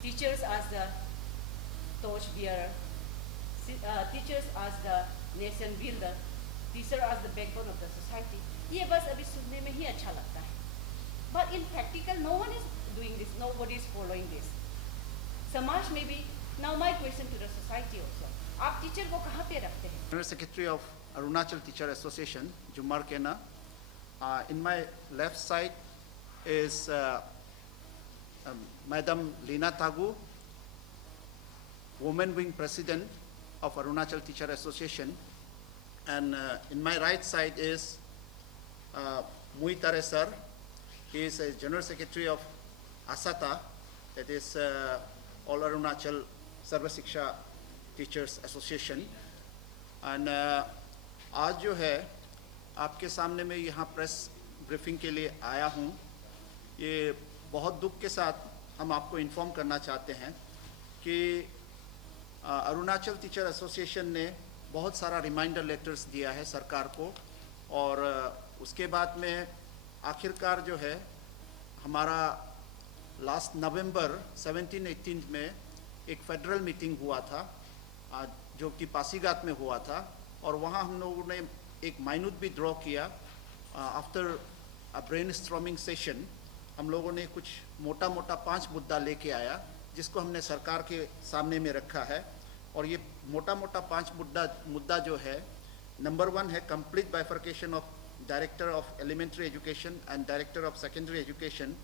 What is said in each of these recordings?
Teachers as the torch bearer, teachers as the nation builder, teacher as the backbone of the society. ये बस अभी सुनने में ही अच्छा लगता है. But in practical, no one is doing this. Nobody is following this. समाज में भी. Now my question to the society also. आप टीचर को कहाँ पे रखते हैं? General Secretary of Arunachal Teacher Association, Jumar Kena. In my left side is Madam Leena Tagu, Women Wing President of Arunachal Teacher Association. And in my right side is Muitare Sir. He is a General Secretary of ASATA, that is All Arunachal Sarva Shiksha Teachers Association. And आज जो है आपके सामने में यहाँ press briefing के लिए आया हूँ. ये बहुत दुख के साथ हम आपको इन्फॉर्म करना चाहते हैं कि अरुणाचल टीचर एसोसिएशन ने बहुत सारा रिमाइंडर लेटर्स दिया है सरकार को, और उसके बाद में आखिरकार जो है हमारा लास्ट नवंबर 17-18 में एक फेडरल मीटिंग हुआ था जो कि पासीघाट में हुआ था, और वहाँ हम लोगों ने एक माइन्यूट भी ड्रॉ किया. आफ्टर अ ब्रेनस्टॉर्मिंग सेशन हम लोगों ने कुछ मोटा मोटा 5 मुद्दा लेके आया जिसको हमने सरकार के सामने में रखा है. और ये मोटा मोटा 5 मुद्दा जो है, नंबर 1 है complete bifurcation of director of elementary education and director of secondary education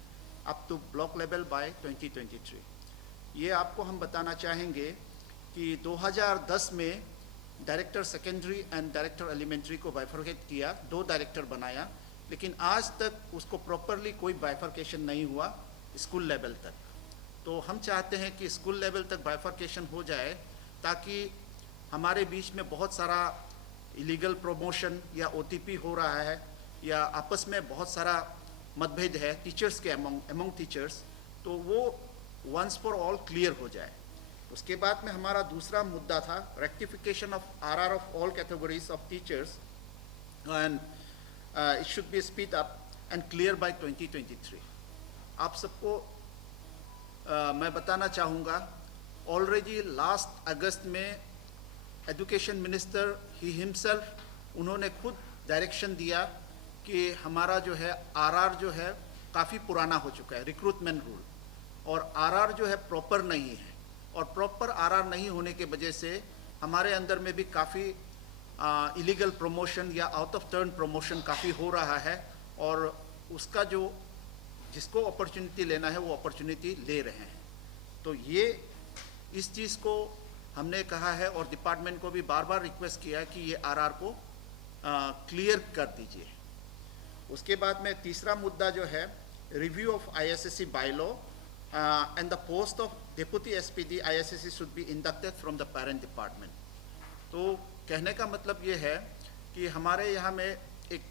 up to block level by 2023. ये आपको हम बताना चाहेंगे कि 2010 में director secondary and director elementary को बाइफर्केट किया, 2 डायरेक्टर बनाया, लेकिन आज तक उसको प्रॉपरली कोई बाइफर्केशन नहीं हुआ स्कूल लेवल तक. तो हम चाहते हैं कि स्कूल लेवल तक बाइफर्केशन हो जाए ताकि हमारे बीच में बहुत सारा इलीगल प्रमोशन या ओटीपी हो रहा है या आपस में बहुत सारा मतभेद है टीचर्स के अमंग टीचर्स, तो वो वंस फॉर ऑल क्लियर हो जाए. उसके बाद में हमारा दूसरा मुद्दा था rectification of RR of all categories of teachers and it should be speed up and clear by 2023. आप सबको मैं बताना चाहूँगा, ऑलरेडी लास्ट अगस्त में एजुकेशन मिनिस्टर ही हिमसेल्फ उन्होंने खुद डायरेक्शन दिया कि हमारा जो है आरआर जो है काफ़ी पुराना हो चुका है, रिक्रूटमेंट रूल, और आरआर जो है प्रॉपर नहीं है, और प्रॉपर आरआर नहीं होने के वजह से हमारे अंदर में भी काफ़ी इलीगल प्रमोशन या आउट ऑफ टर्न प्रमोशन काफ़ी हो रहा है, और उसका जो जिसको अपॉर्चुनिटी लेना है वो अपॉर्चुनिटी ले रहे हैं. तो ये इस चीज़ को हमने कहा है और डिपार्टमेंट को भी बार बार रिक्वेस्ट किया है कि ये आरआर को क्लियर कर दीजिए. उसके बाद में तीसरा मुद्दा जो है review of ISSC bylaw and the post of deputy SPD ISSC should be inducted from the parent department. तो कहने का मतलब ये है कि हमारे यहाँ में एक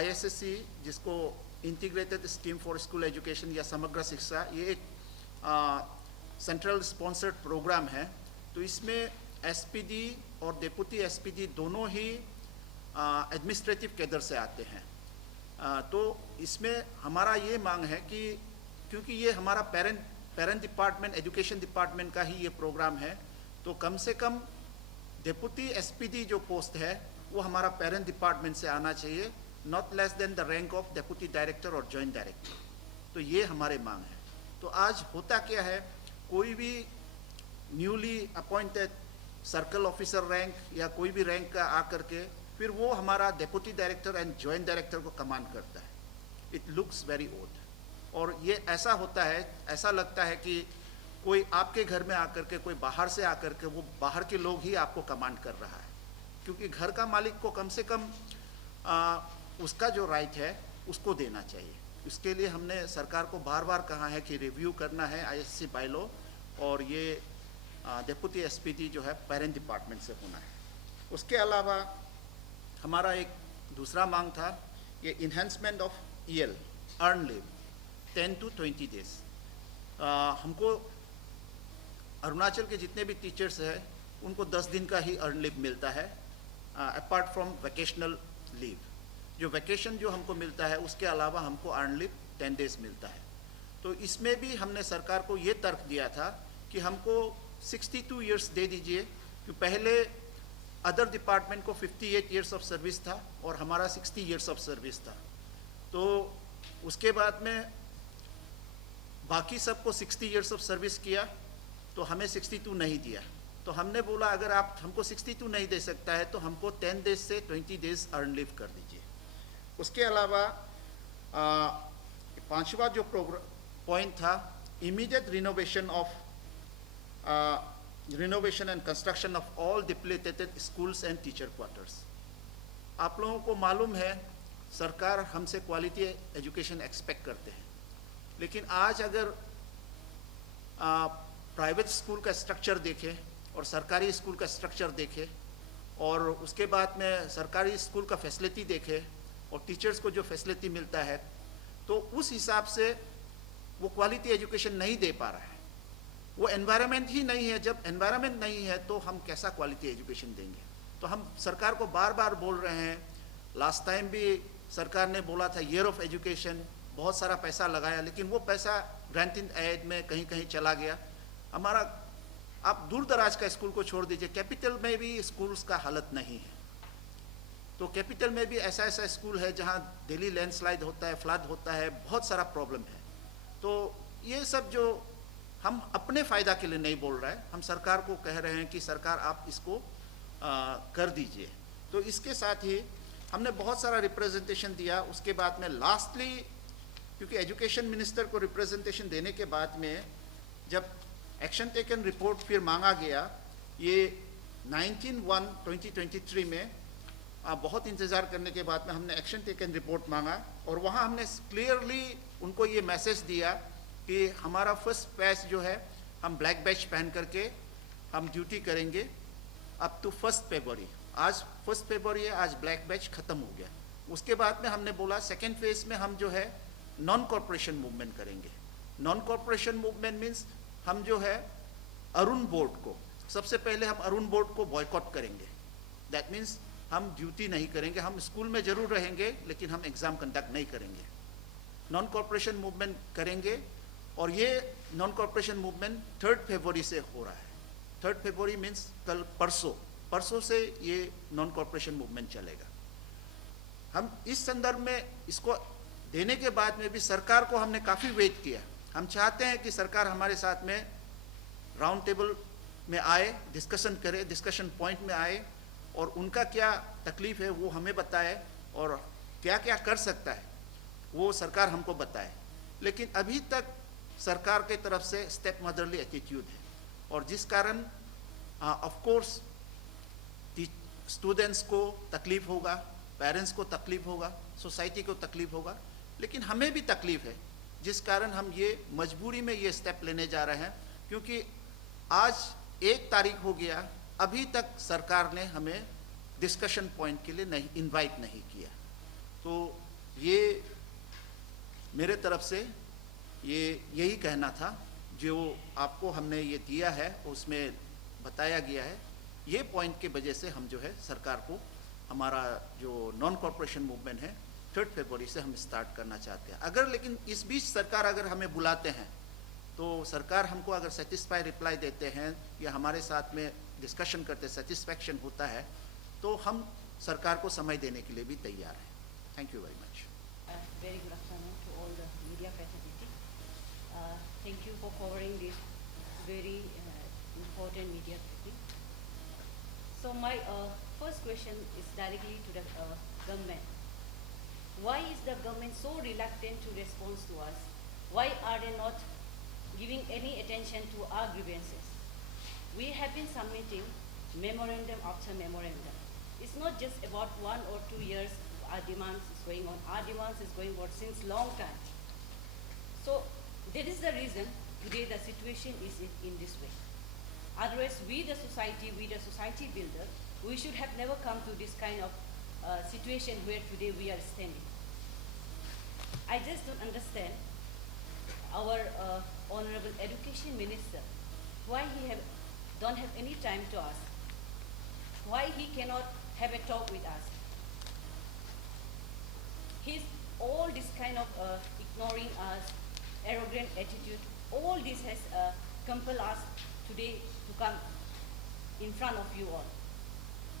ISSC जिसको integrated scheme for school education या समग्र शिक्षा, ये एक सेंट्रल स्पॉन्सर्ड प्रोग्राम है. तो इसमें SPD और डेपुटी SPD दोनों ही एडमिनिस्ट्रेटिव कैडर से आते हैं. तो इसमें हमारा ये मांग है कि क्योंकि ये हमारा पेरेंट डिपार्टमेंट एजुकेशन डिपार्टमेंट का ही ये प्रोग्राम है, तो कम से कम डेपुटी SPD जो पोस्ट है वो हमारा पेरेंट डिपार्टमेंट से आना चाहिए, not less than the rank of deputy director और जॉइंट डायरेक्टर. तो ये हमारे मांग है. तो आज होता क्या है, कोई भी newly appointed circle officer rank या कोई भी रैंक का आकर के फिर वो हमारा deputy director and joint director को कमांड करता है. It looks very odd. और ये ऐसा होता है, ऐसा लगता है कि कोई आपके घर में आकर के कोई बाहर से आकर के वो बाहर के लोग ही आपको कमांड कर रहा है, क्योंकि घर का मालिक को कम से कम उसका जो राइट है उसको देना चाहिए. इसके लिए हमने सरकार को बार बार कहा है कि रिव्यू करना है आईएसएससी बायलॉ, और ये डेपुटी SPD जो है पेरेंट डिपार्टमेंट से होना है. उसके अलावा हमारा एक दूसरा मांग था ये enhancement of EL earn leave 10 to 20 days. हमको अरुणाचल के जितने भी टीचर्स हैं उनको 10 दिन का ही अर्न लीव मिलता है, अपार्ट फ्रॉम वेकेशनल लीव. जो वैकेशन जो हमको मिलता है उसके अलावा हमको अर्न लीव 10 days मिलता है. तो इसमें भी हमने सरकार को ये तर्क दिया था कि हमको 62 इयर्स दे दीजिए, कि पहले अदर डिपार्टमेंट को 58 इयर्स ऑफ सर्विस था और हमारा 60 इयर्स ऑफ सर्विस था। तो उसके बाद में बाकी सबको 60 इयर्स ऑफ सर्विस किया, तो हमें 62 नहीं दिया। तो हमने बोला अगर आप हमको 62 नहीं दे सकता है तो हमको 10 डेज से 20 डेज अर्न लीव कर दीजिए। उसके अलावा पांचवा जो पॉइंट था, immediate renovation and construction of all depleted schools and teacher quarters. आप लोगों को मालूम है सरकार हमसे क्वालिटी एजुकेशन एक्सपेक्ट करते हैं, लेकिन आज अगर प्राइवेट स्कूल का स्ट्रक्चर देखें और सरकारी स्कूल का स्ट्रक्चर देखें और उसके बाद में सरकारी स्कूल का फैसिलिटी देखें और टीचर्स को जो फैसिलिटी मिलता है, तो उस हिसाब से वो क्वालिटी एजुकेशन नहीं दे पा रहा है। वो एनवायरनमेंट ही नहीं है। जब एनवायरनमेंट नहीं है तो हम कैसा क्वालिटी एजुकेशन देंगे? तो हम सरकार को बार बार बोल रहे हैं। लास्ट टाइम भी सरकार ने बोला था ईयर ऑफ एजुकेशन, बहुत सारा पैसा लगाया, लेकिन वो पैसा ग्रांट इन एड में कहीं कहीं चला गया। हमारा आप दूर दराज का स्कूल को छोड़ दीजिए, कैपिटल में भी स्कूल्स का हालत नहीं है। तो कैपिटल में भी ऐसा ऐसा स्कूल है जहाँ डेली लैंडस्लाइड होता है, फ्लड होता है, बहुत सारा प्रॉब्लम है। तो ये सब जो हम अपने फ़ायदा के लिए नहीं बोल रहे हैं, हम सरकार को कह रहे हैं कि सरकार आप इसको कर दीजिए। तो इसके साथ ही हमने बहुत सारा रिप्रेजेंटेशन दिया। उसके बाद में लास्टली, क्योंकि एजुकेशन मिनिस्टर को रिप्रेजेंटेशन देने के बाद में जब एक्शन टेकन रिपोर्ट फिर मांगा गया, ये 19/1/2023 में बहुत इंतज़ार करने के बाद में हमने एक्शन टेकन रिपोर्ट मांगा और वहाँ हमने क्लियरली उनको ये मैसेज दिया कि हमारा फर्स्ट बैच जो है हम ब्लैक बैच पहन करके हम ड्यूटी करेंगे अप टू 1 फरवरी। आज 1 फरवरी है, आज ब्लैक बैच ख़त्म हो गया। उसके बाद में हमने बोला सेकेंड फेज में हम जो है नॉन कॉरपोरेशन मूवमेंट करेंगे। नॉन कॉरपोरेशन मूवमेंट मीन्स हम जो है अरुण बोर्ड को, सबसे पहले हम अरुण बोर्ड को बॉयकॉट करेंगे। दैट मीन्स हम ड्यूटी नहीं करेंगे, हम स्कूल में जरूर रहेंगे लेकिन हम एग्ज़ाम कंडक्ट नहीं करेंगे। नॉन कॉरपोरेशन मूवमेंट करेंगे और ये नॉन कॉरपोरेशन मूवमेंट 3 फरवरी से हो रहा है। 3 फरवरी मीन्स कल परसों से ये नॉन कॉरपोरेशन मूवमेंट चलेगा। हम इस संदर्भ में इसको देने के बाद में भी सरकार को हमने काफ़ी वेट किया। हम चाहते हैं कि सरकार हमारे साथ में राउंड टेबल में आए, डिस्कशन करे, डिस्कशन पॉइंट में आए और उनका क्या तकलीफ है वो हमें बताए और क्या क्या कर सकता है वो सरकार हमको बताए। लेकिन अभी तक सरकार के तरफ से स्टेप मदरली एटीट्यूड है और जिस कारण ऑफ कोर्स स्टूडेंट्स को तकलीफ होगा, पेरेंट्स को तकलीफ होगा, सोसाइटी को तकलीफ होगा, लेकिन हमें भी तकलीफ है, जिस कारण हम ये मजबूरी में ये स्टेप लेने जा रहे हैं। क्योंकि आज 1 तारीख हो गया, अभी तक सरकार ने हमें डिस्कशन पॉइंट के लिए इनवाइट नहीं किया। तो ये मेरे तरफ से यही कहना था, जो आपको हमने ये दिया है उसमें बताया गया है। ये पॉइंट के वजह से हम जो है सरकार को हमारा जो नॉन कॉरपोरेशन मूवमेंट है 3 फरवरी से हम स्टार्ट करना चाहते हैं। अगर लेकिन इस बीच सरकार अगर हमें बुलाते हैं तो सरकार हमको अगर सेटिस्फाई रिप्लाई देते हैं या हमारे साथ में डिस्कशन करते सेटिस्फैक्शन होता है तो हम सरकार को समय देने के लिए भी तैयार हैं। Thank you very much. Very good afternoon to all the media fraternity. Thank you for covering this very important media topic. So my first question is directly to the government. Why is the government so reluctant to respond to us? Why are they not giving any attention to our grievances? We have been submitting memorandum after memorandum. It's not just about 1 or 2 years our demands is going on. Our demands is going on since long time. So that is the reason today the situation is in this way. Otherwise, we the society builder, we should have never come to this kind of situation where today we are standing. I just don't understand our honorable education minister, why he don't have any time to us, why he cannot have a talk with us. He's all this kind of ignoring us, arrogant attitude, all this has compelled us today to come in front of you all,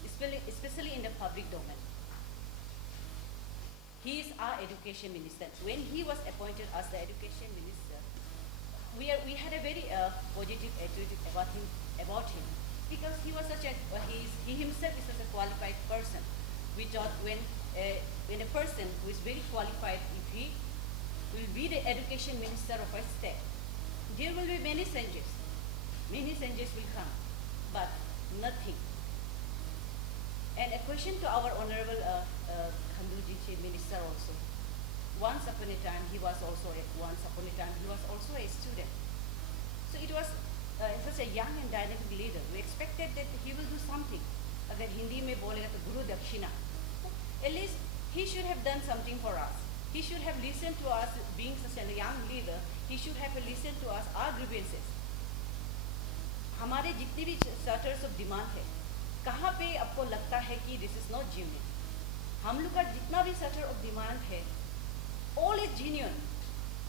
especially in the public domain. He is our education minister. When he was appointed as the education minister, we had a very positive attitude about him, because he was such a he himself is such a qualified person. We thought when a person who is very qualified, if he will be the education minister of a state, there will be many changes will come, but nothing. And a question to our honorable Khandurji minister also. Once upon a time he was also a student. So it was such a young and dynamic leader. We expected that he will do something. अगर हिंदी में बोलेगा तो गुरु दक्षिणा. At least he should have done something for us. He should have listened to us. Being such a young leader, he should have listened to us, our grievances. हमारे जितने भी charters of demand है, कहाँ पे आपको लगता है कि this is not genuine? हम लोग का जितना भी charter of demand है, all is genuine.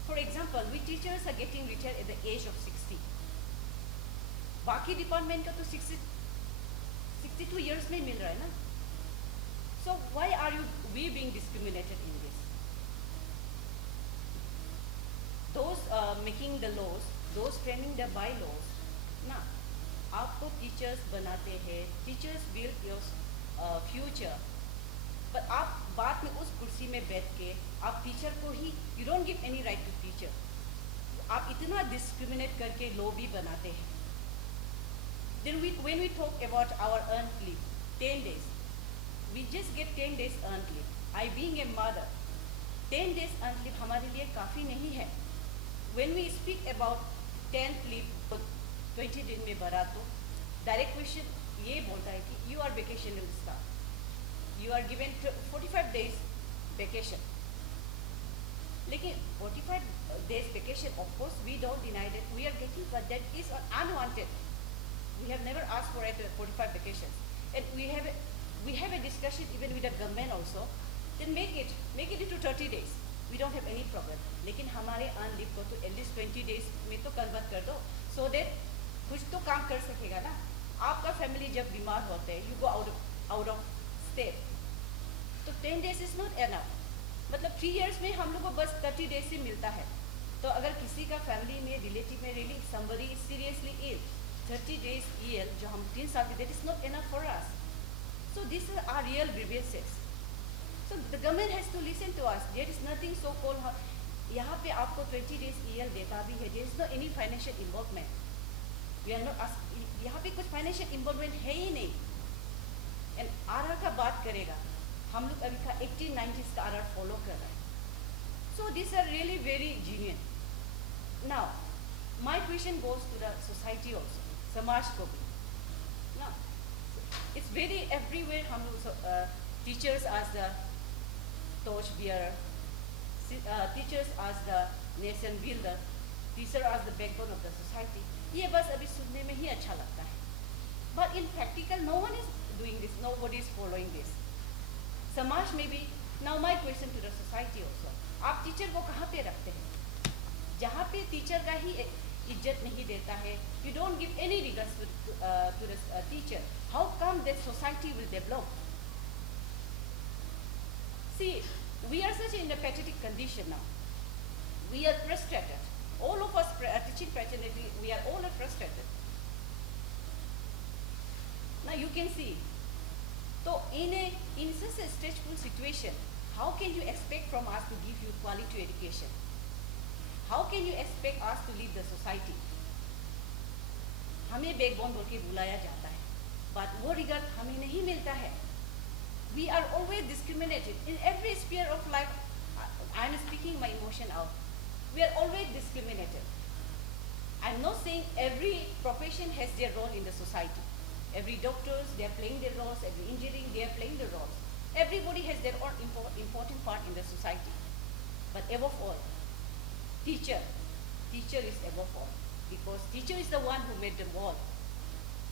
For example, we teachers are getting retired at the age of 60. बाकी डिपार्टमेंट का तो 62 years में मिल रहा है ना. So why are we being discriminated in this? Those making the laws, those framing the bylaws, ना आपको teachers बनाते हैं, teachers build your future. पर आप बाद में उस कुर्सी में बैठ के आप टीचर को ही you don't give any right to teacher. आप इतना discriminate करके law भी बनाते हैं. Then when we talk about our earned leave, 10 days, we just get 10 days earned leave. I being a mother, 10 days earned leave हमारे लिए काफ़ी नहीं है. When we speak about 10th leave, 20 दिन में बढ़ा तो direct question ये बोलता है कि you are vacational staff. You are given 45 days vacation. लेकिन 45 days vacation, of course we don't deny that we are getting, but that is unwanted. We have never asked for it 45 vacations, and we have a discussion even with the government also. Then make it into 30 days. We don't have any problem. लेकिन हमारे earned leave को तो at least 20 days में तो convert कर दो, so that कुछ तो काम कर सकेगा ना. आपका family जब बीमार होते हैं, you go out of state, तो 10 days is not enough. मतलब 3 years में हम लोग को बस 30 days ही मिलता है. तो अगर किसी का family में relative में really somebody is seriously ill, 30 days EL जो हम 3 साल के, that is not enough for us. So these are our real grievances. So the government has to listen to us. There is nothing so called यहाँ पे आपको 20 days EL देता भी है. There is no any financial involvement. We are not यहाँ पे कुछ financial involvement है ही नहीं. And RR का बात करेगा, हम लोग अभी का 1890s का RR follow कर रहे हैं. So these are really very genuine. Now, my question goes to the society also. समाज को भी ना, it's very everywhere. हम लोग teachers as the torch bearer, teachers as the nation builder, teacher as the backbone of the society. ये बस अभी सुनने में ही अच्छा लगता है, but in practical no one is doing this, nobody is following this. समाज में भी. Now my question to the society also, आप टीचर को कहाँ पे रखते हैं? जहाँ पे टीचर का ही इज्जत नहीं देता है, you don't give any regards to the teacher. How come that society will develop? See, we are such in a pathetic condition now. We are frustrated. All of us teaching fraternity, we are all frustrated. Now you can see. So in such a stressful situation, how can you expect from us to give you quality education? How can you expect us to lead the society? हमें backbone बोल के बुलाया जाता है, but वो regard हमें नहीं मिलता है. We are always discriminated in every sphere of life. I am speaking my emotion out. We are always discriminated. I am not saying every profession has their role in the society. Every doctors, they are playing their roles. Every engineering, they are playing their roles. Everybody has their own important part in the society. But above all, teacher is above all, because teacher is the one who made the wall.